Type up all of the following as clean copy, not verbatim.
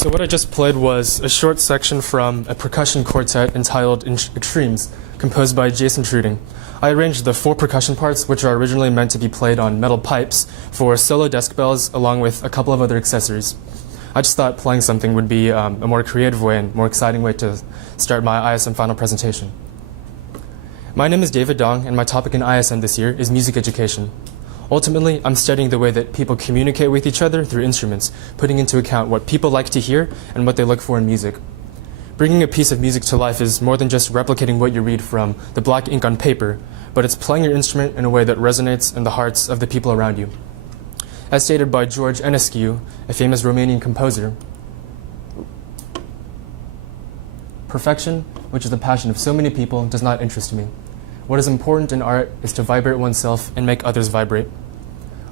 So what I just played was a short section from a percussion quartet entitled Extremes, composed by Jason Truding. I arranged the 4 percussion parts, which are originally meant to be played on metal pipes, for solo desk bells along with a couple of other accessories. I just thought playing something would be a more creative way and more exciting way to start my ISM final presentation. My name is David Dong, and my topic in ISM this year is music education. Ultimately, I'm studying the way that people communicate with each other through instruments, putting into account what people like to hear and what they look for in music. Bringing a piece of music to life is more than just replicating what you read from the black ink on paper, but it's playing your instrument in a way that resonates in the hearts of the people around you. As stated by George Enescu, a famous Romanian composer, perfection, which is the passion of so many people, does not interest me. What is important in art is to vibrate oneself and make others vibrate.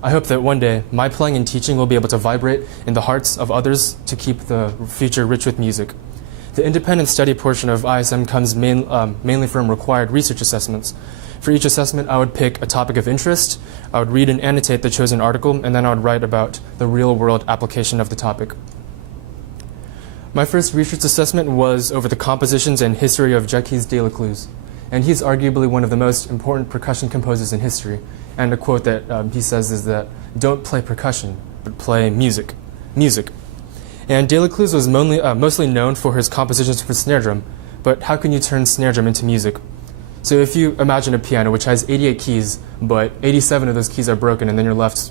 I hope that one day, my playing and teaching will be able to vibrate in the hearts of others to keep the future rich with music. The independent study portion of ISM comes mainly from required research assessments. For each assessment, I would pick a topic of interest, I would read and annotate the chosen article, and then I would write about the real-world application of the topic. My first research assessment was over the compositions and history of Jacques Delacluse, and he's arguably one of the most important percussion composers in history. And a quote that he says is that, "Don't play percussion, but play music." Music. And Delacluse was mostly known for his compositions for snare drum, but how can you turn snare drum into music? So if you imagine a piano which has 88 keys, but 87 of those keys are broken, and then you're left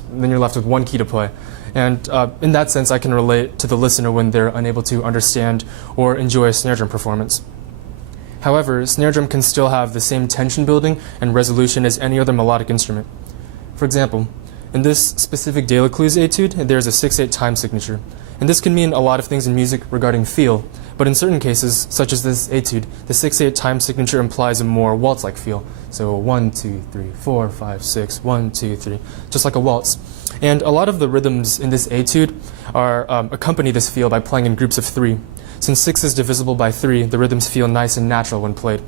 with 1 key to play. And in that sense, I can relate to the listener when they're unable to understand or enjoy a snare drum performance. However, snare drum can still have the same tension building and resolution as any other melodic instrument. For example, in this specific Delacluse etude, there's a 6/8 time signature. And this can mean a lot of things in music regarding feel, but in certain cases, such as this etude, the 6/8 time signature implies a more waltz-like feel. So 1, 2, 3, 4, 5, 6, 1, 2, 3, just like a waltz. And a lot of the rhythms in this etude accompany this feel by playing in groups of 3. Since 6 is divisible by 3, the rhythms feel nice and natural when played.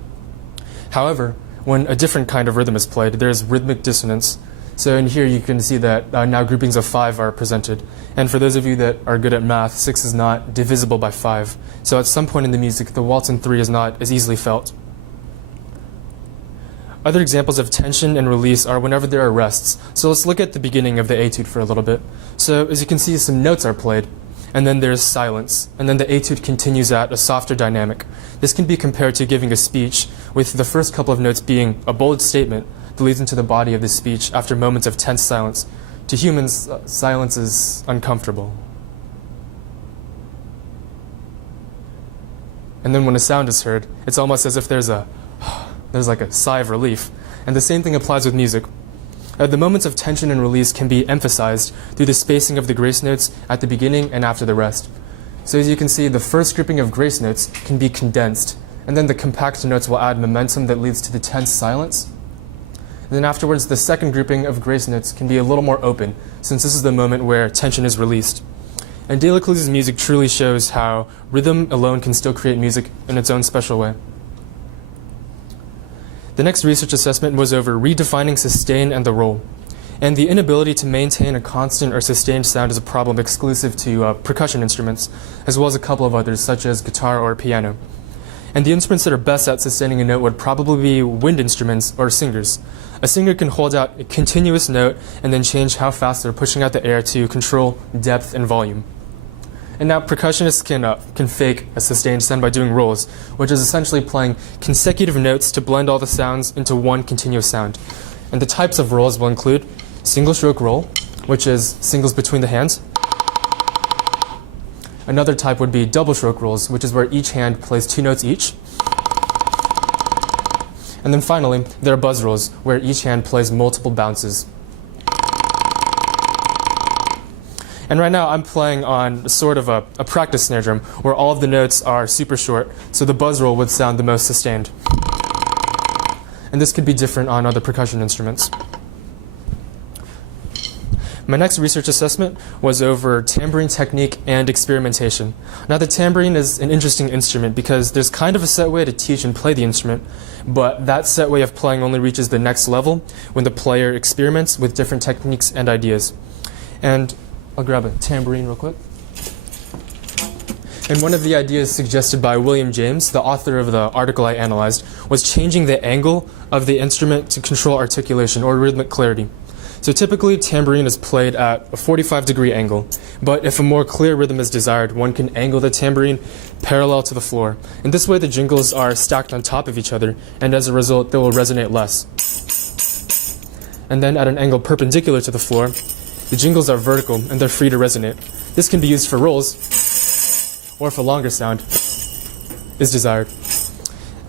However, when a different kind of rhythm is played, there's rhythmic dissonance. So in here you can see that now groupings of 5 are presented. And for those of you that are good at math, 6 is not divisible by 5. So at some point in the music, the waltz in 3 is not as easily felt. Other examples of tension and release are whenever there are rests. So let's look at the beginning of the etude for a little bit. So as you can see, some notes are played, and then there's silence, and then the etude continues at a softer dynamic. This can be compared to giving a speech, with the first couple of notes being a bold statement that leads into the body of the speech after moments of tense silence. To humans, silence is uncomfortable. And then when a sound is heard, it's almost as if there's like a sigh of relief. And the same thing applies with music. The moments of tension and release can be emphasized through the spacing of the grace notes at the beginning and after the rest. So as you can see, the first grouping of grace notes can be condensed, and then the compact notes will add momentum that leads to the tense silence. And then afterwards, the second grouping of grace notes can be a little more open, since this is the moment where tension is released. And Delacluse's music truly shows how rhythm alone can still create music in its own special way. The next research assessment was over redefining sustain and the roll. And the inability to maintain a constant or sustained sound is a problem exclusive to percussion instruments, as well as a couple of others, such as guitar or piano. And the instruments that are best at sustaining a note would probably be wind instruments or singers. A singer can hold out a continuous note and then change how fast they're pushing out the air to control depth and volume. And now percussionists can fake a sustained sound by doing rolls, which is essentially playing consecutive notes to blend all the sounds into one continuous sound. And the types of rolls will include single stroke roll, which is singles between the hands. Another type would be double stroke rolls, which is where each hand plays 2 notes each. And then finally, there are buzz rolls, where each hand plays multiple bounces. And right now I'm playing on sort of a practice snare drum, where all of the notes are super short, so the buzz roll would sound the most sustained. And this could be different on other percussion instruments. My next research assessment was over tambourine technique and experimentation. Now the tambourine is an interesting instrument because there's kind of a set way to teach and play the instrument, but that set way of playing only reaches the next level when the player experiments with different techniques and ideas. And I'll grab a tambourine real quick. And one of the ideas suggested by William James, the author of the article I analyzed, was changing the angle of the instrument to control articulation or rhythmic clarity. So typically, tambourine is played at a 45-degree angle, but if a more clear rhythm is desired, one can angle the tambourine parallel to the floor. And this way, the jingles are stacked on top of each other, and as a result, they will resonate less. And then at an angle perpendicular to the floor, the jingles are vertical and they're free to resonate. This can be used for rolls, or if a longer sound is desired.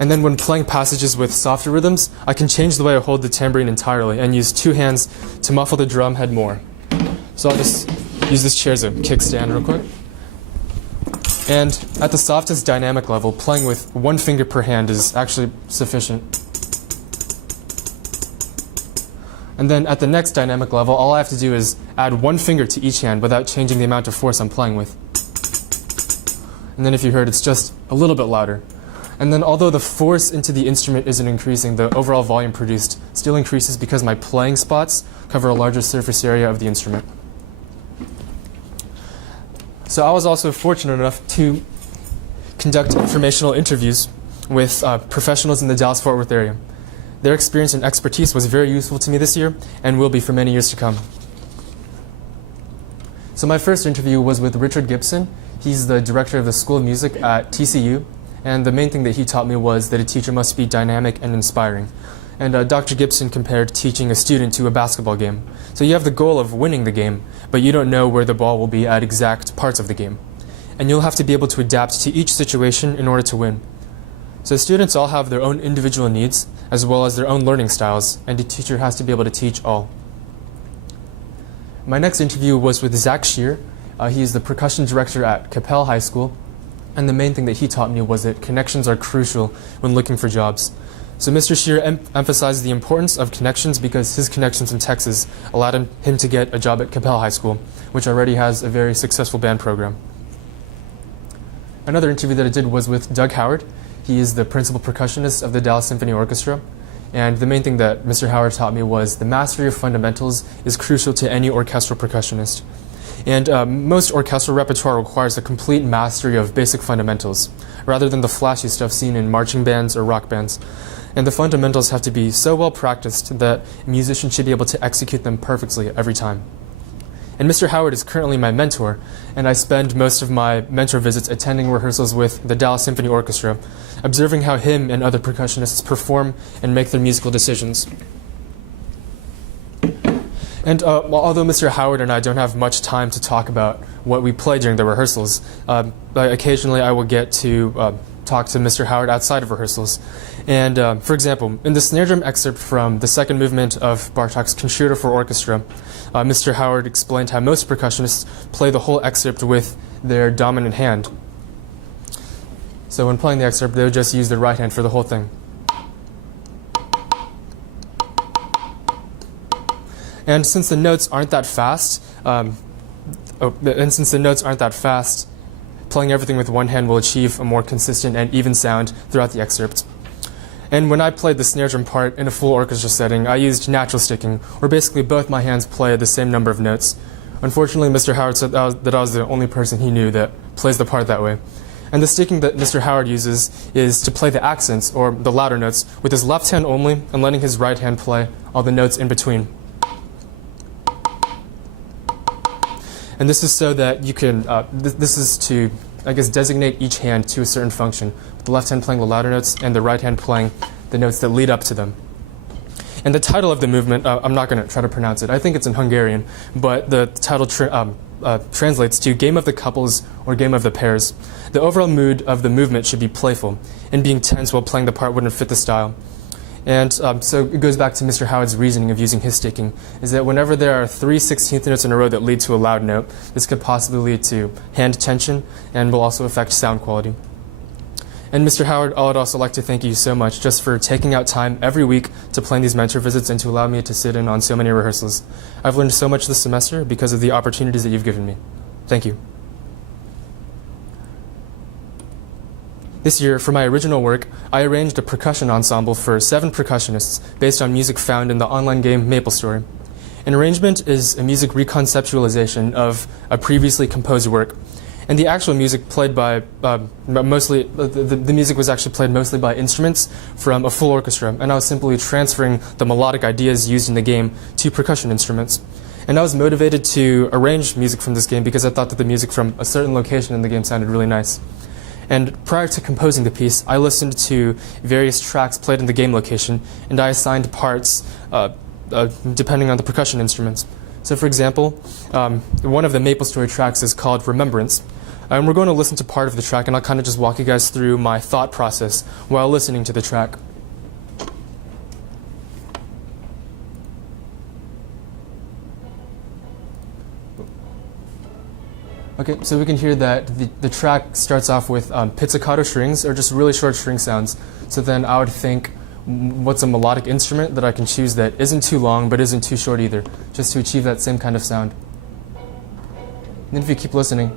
And then when playing passages with softer rhythms, I can change the way I hold the tambourine entirely and use two hands to muffle the drum head more. So I'll just use this chair as a kickstand real quick. And at the softest dynamic level, playing with one finger per hand is actually sufficient. And then at the next dynamic level, all I have to do is add one finger to each hand without changing the amount of force I'm playing with. And then if you heard, it's just a little bit louder. And then although the force into the instrument isn't increasing, the overall volume produced still increases because my playing spots cover a larger surface area of the instrument. So I was also fortunate enough to conduct informational interviews with professionals in the Dallas-Fort Worth area. Their experience and expertise was very useful to me this year and will be for many years to come. So my first interview was with Richard Gibson. He's the director of the School of Music at TCU, and the main thing that he taught me was that a teacher must be dynamic and inspiring. And Dr. Gibson compared teaching a student to a basketball game. So you have the goal of winning the game, but you don't know where the ball will be at exact parts of the game. And you'll have to be able to adapt to each situation in order to win. So students all have their own individual needs, as well as their own learning styles, and a teacher has to be able to teach all. My next interview was with Zach Shear. He's the percussion director at Capel High School, and the main thing that he taught me was that connections are crucial when looking for jobs. So Mr. Shear emphasized the importance of connections because his connections in Texas allowed him to get a job at Capel High School, which already has a very successful band program. Another interview that I did was with Doug Howard. He is the principal percussionist of the Dallas Symphony Orchestra. And the main thing that Mr. Howard taught me was the mastery of fundamentals is crucial to any orchestral percussionist. And most orchestral repertoire requires a complete mastery of basic fundamentals, rather than the flashy stuff seen in marching bands or rock bands. And the fundamentals have to be so well practiced that musicians should be able to execute them perfectly every time. And Mr. Howard is currently my mentor, and I spend most of my mentor visits attending rehearsals with the Dallas Symphony Orchestra, observing how him and other percussionists perform and make their musical decisions. And although Mr. Howard and I don't have much time to talk about what we play during the rehearsals, occasionally I will get to talk to Mr. Howard outside of rehearsals. And for example, in the snare drum excerpt from the second movement of Bartók's Concerto for Orchestra, Mr. Howard explained how most percussionists play the whole excerpt with their dominant hand. So when playing the excerpt, they would just use their right hand for the whole thing. And since the notes aren't that fast, playing everything with one hand will achieve a more consistent and even sound throughout the excerpt. And when I played the snare drum part in a full orchestra setting, I used natural sticking, where basically both my hands play the same number of notes. Unfortunately, Mr. Howard said that I was the only person he knew that plays the part that way. And the sticking that Mr. Howard uses is to play the accents, or the louder notes, with his left hand only and letting his right hand play all the notes in between. And this is so that you can, this is to, I guess, designate each hand to a certain function. The left hand playing the louder notes and the right hand playing the notes that lead up to them. And the title of the movement, I'm not going to try to pronounce it. I think it's in Hungarian, but the title translates to Game of the Couples or Game of the Pairs. The overall mood of the movement should be playful, and being tense while playing the part wouldn't fit the style. And so it goes back to Mr. Howard's reasoning of using his sticking, is that whenever there are 3 16th notes in a row that lead to a loud note, this could possibly lead to hand tension and will also affect sound quality. And Mr. Howard, I would also like to thank you so much just for taking out time every week to plan these mentor visits and to allow me to sit in on so many rehearsals. I've learned so much this semester because of the opportunities that you've given me. Thank you. This year, for my original work, I arranged a percussion ensemble for 7 percussionists based on music found in the online game MapleStory. An arrangement is a music reconceptualization of a previously composed work, And the actual music played by mostly, the music was actually played mostly by instruments from a full orchestra, and I was simply transferring the melodic ideas used in the game to percussion instruments. And I was motivated to arrange music from this game because I thought that the music from a certain location in the game sounded really nice. And prior to composing the piece, I listened to various tracks played in the game location, and I assigned parts depending on the percussion instruments. So for example, one of the MapleStory tracks is called Remembrance. And we're going to listen to part of the track, and I'll kind of just walk you guys through my thought process while listening to the track. Okay, so we can hear that the track starts off with pizzicato strings, or just really short string sounds. So then I would think, what's a melodic instrument that I can choose that isn't too long but isn't too short either, just to achieve that same kind of sound. And then if you keep listening,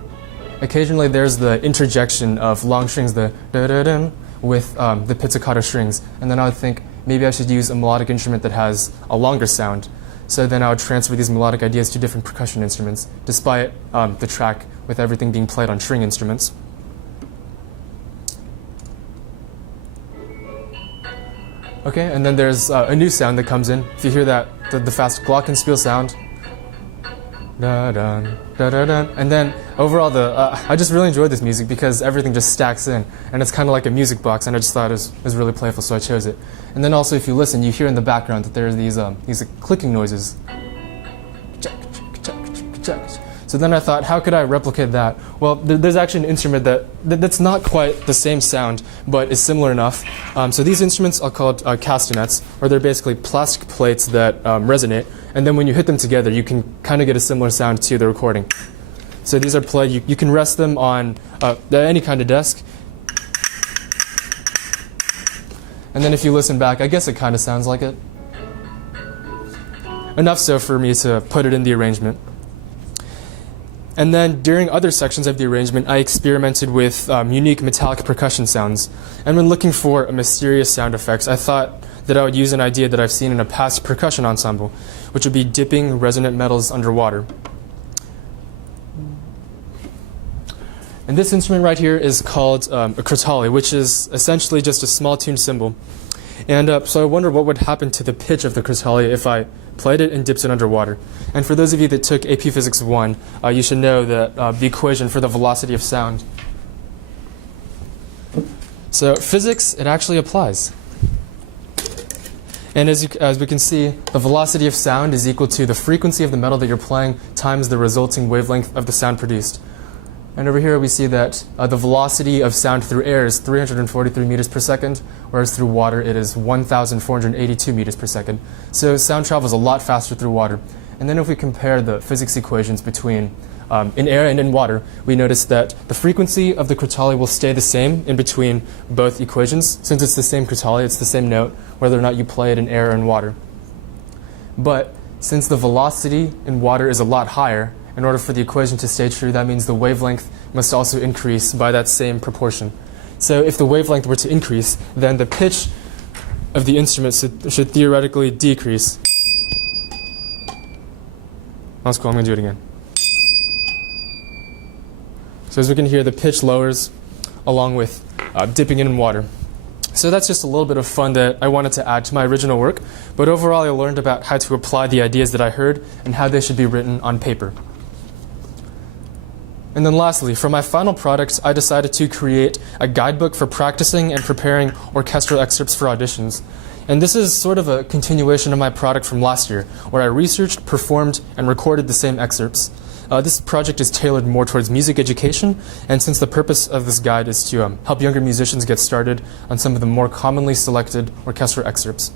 occasionally there's the interjection of long strings, the da-da-dum, with the pizzicato strings. And then I would think, maybe I should use a melodic instrument that has a longer sound. So then I would transfer these melodic ideas to different percussion instruments, despite the track with everything being played on string instruments. Okay, and then there's a new sound that comes in. If you hear that, the fast glockenspiel sound. Da-dun, da-da-dun. And then overall, I just really enjoyed this music because everything just stacks in, and it's kind of like a music box, and I just thought it was really playful, so I chose it. And then also, if you listen, you hear in the background that there's these clicking noises. So then I thought, how could I replicate that? Well, there's actually an instrument that's not quite the same sound, but is similar enough. So these instruments are called castanets, or they're basically plastic plates that resonate. And then when you hit them together, you can kind of get a similar sound to the recording. So these are played, you can rest them on any kind of desk. And then if you listen back, I guess it kind of sounds like it. Enough so for me to put it in the arrangement. And then during other sections of the arrangement, I experimented with unique metallic percussion sounds. And when looking for mysterious sound effects, I thought that I would use an idea that I've seen in a past percussion ensemble, which would be dipping resonant metals underwater. And this instrument right here is called a crotale, which is essentially just a small tuned cymbal. And so I wonder what would happen to the pitch of the crotale if I played it and dipped it underwater. And for those of you that took AP Physics 1, you should know that the equation for the velocity of sound. So physics, it actually applies. And as we can see, the velocity of sound is equal to the frequency of the metal that you're playing times the resulting wavelength of the sound produced. And over here we see that the velocity of sound through air is 343 meters per second, whereas through water it is 1,482 meters per second. So sound travels a lot faster through water. And then if we compare the physics equations between in air and in water, we notice that the frequency of the crotale will stay the same in between both equations. Since it's the same crotale, it's the same note, whether or not you play it in air or in water. But since the velocity in water is a lot higher, in order for the equation to stay true, that means the wavelength must also increase by that same proportion. So if the wavelength were to increase, then the pitch of the instrument should theoretically decrease. That's cool, I'm going to do it again. So as we can hear, the pitch lowers along with dipping it in water. So that's just a little bit of fun that I wanted to add to my original work, but overall I learned about how to apply the ideas that I heard and how they should be written on paper. And then lastly, for my final product, I decided to create a guidebook for practicing and preparing orchestral excerpts for auditions. And this is sort of a continuation of my product from last year, where I researched, performed, and recorded the same excerpts. This project is tailored more towards music education, and since the purpose of this guide is to help younger musicians get started on some of the more commonly selected orchestral excerpts.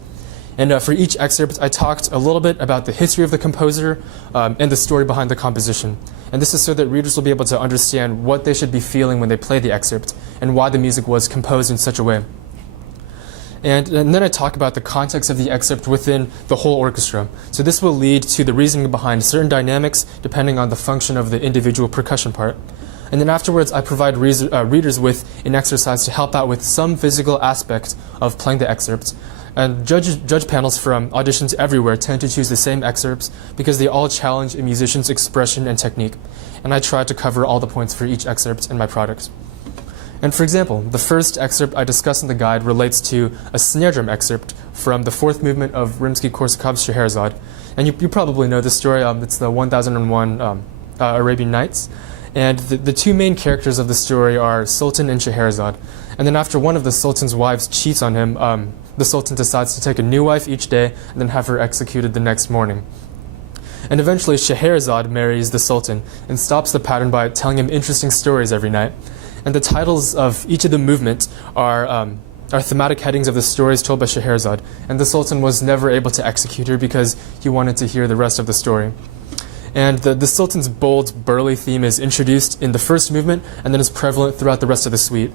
And for each excerpt, I talked a little bit about the history of the composer and the story behind the composition. And this is so that readers will be able to understand what they should be feeling when they play the excerpt and why the music was composed in such a way. And then I talk about the context of the excerpt within the whole orchestra. So this will lead to the reasoning behind certain dynamics depending on the function of the individual percussion part. And then afterwards, I provide readers with an exercise to help out with some physical aspect of playing the excerpts. And judge panels from auditions everywhere tend to choose the same excerpts because they all challenge a musician's expression and technique. And I try to cover all the points for each excerpt in my product. And for example, the first excerpt I discuss in the guide relates to a snare drum excerpt from the fourth movement of Rimsky-Korsakov's Scheherazade. And you probably know this story. It's the 1001 Arabian Nights. And the two main characters of the story are Sultan and Scheherazade. And then after one of the Sultan's wives cheats on him, the Sultan decides to take a new wife each day and then have her executed the next morning. And eventually Scheherazade marries the Sultan and stops the pattern by telling him interesting stories every night. And the titles of each of the movements are thematic headings of the stories told by Scheherazade. And the Sultan was never able to execute her because he wanted to hear the rest of the story. And the Sultan's bold, burly theme is introduced in the first movement and then is prevalent throughout the rest of the suite.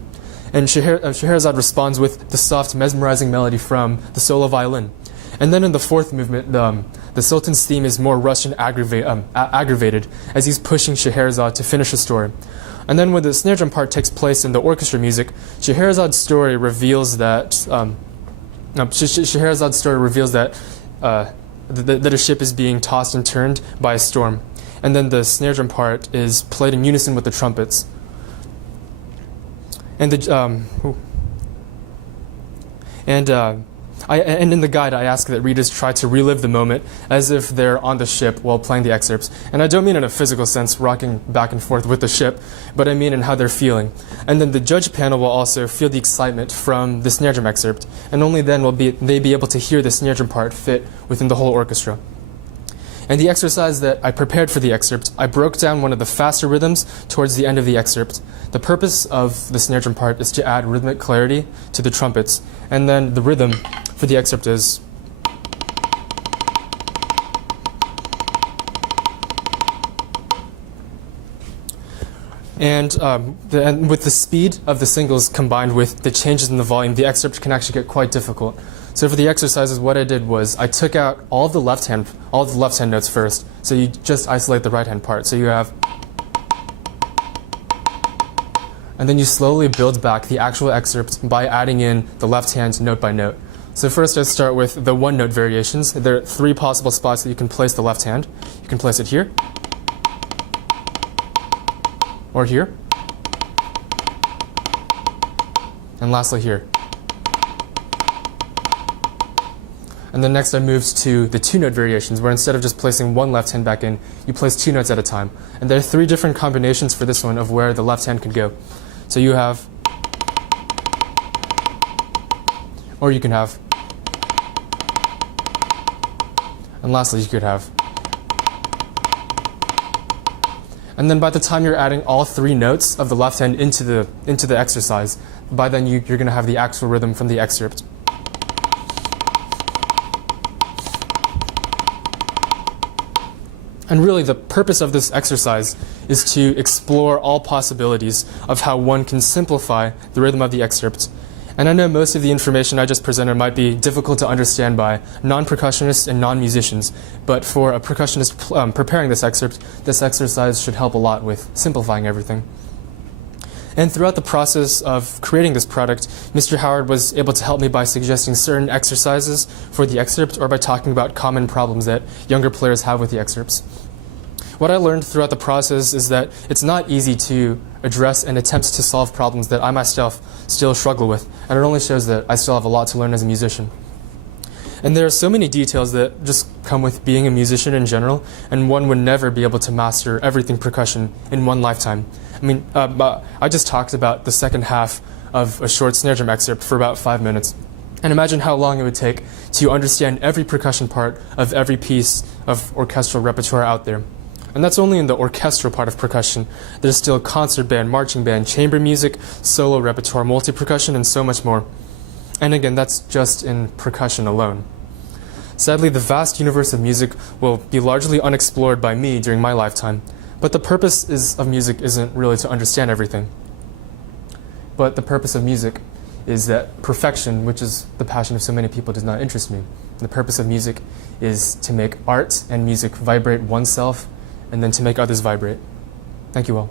And Scheherazade responds with the soft, mesmerizing melody from the solo violin. And then in the fourth movement, the Sultan's theme is more rushed and aggravated as he's pushing Scheherazade to finish the story. And then when the snare drum part takes place in the orchestra music, Scheherazade's story reveals that that a ship is being tossed and turned by a storm. And then the snare drum part is played in unison with the trumpets. And in the guide, I ask that readers try to relive the moment as if they're on the ship while playing the excerpts. And I don't mean in a physical sense, rocking back and forth with the ship, but I mean in how they're feeling. And then the judge panel will also feel the excitement from the snare drum excerpt, and only then will they be able to hear the snare drum part fit within the whole orchestra. And the exercise that I prepared for the excerpt, I broke down one of the faster rhythms towards the end of the excerpt. The purpose of the snare drum part is to add rhythmic clarity to the trumpets. And then the rhythm for the excerpt is... And with the speed of the singles combined with the changes in the volume, the excerpt can actually get quite difficult. So for the exercises, what I did was I took out all of the left hand notes first. So you just isolate the right hand part. So you have, and then you slowly build back the actual excerpt by adding in the left hand note by note. So first I start with the one note variations. There are three possible spots that you can place the left hand. You can place it here, or here, and lastly here. And then next I moved to the two note variations, where instead of just placing one left hand back in, you place two notes at a time. And there are three different combinations for this one of where the left hand can go. So you have, or you can have, and lastly you could have. And then by the time you're adding all three notes of the left hand into the exercise, by then you're going to have the actual rhythm from the excerpt. And really, the purpose of this exercise is to explore all possibilities of how one can simplify the rhythm of the excerpt. And I know most of the information I just presented might be difficult to understand by non-percussionists and non-musicians, but for a percussionist preparing this exercise should help a lot with simplifying everything. And throughout the process of creating this product, Mr. Howard was able to help me by suggesting certain exercises for the excerpt or by talking about common problems that younger players have with the excerpts. What I learned throughout the process is that it's not easy to address and attempt to solve problems that I myself still struggle with, and it only shows that I still have a lot to learn as a musician. And there are so many details that just come with being a musician in general, and one would never be able to master everything percussion in one lifetime. I mean, I just talked about the second half of a short snare drum excerpt for about 5 minutes. And imagine how long it would take to understand every percussion part of every piece of orchestral repertoire out there. And that's only in the orchestral part of percussion. There's still concert band, marching band, chamber music, solo repertoire, multi-percussion, and so much more. And again, that's just in percussion alone. Sadly, the vast universe of music will be largely unexplored by me during my lifetime. But the purpose of music isn't really to understand everything. But the purpose of music is that perfection, which is the passion of so many people, does not interest me. The purpose of music is to make art and music vibrate oneself and then to make others vibrate. Thank you all.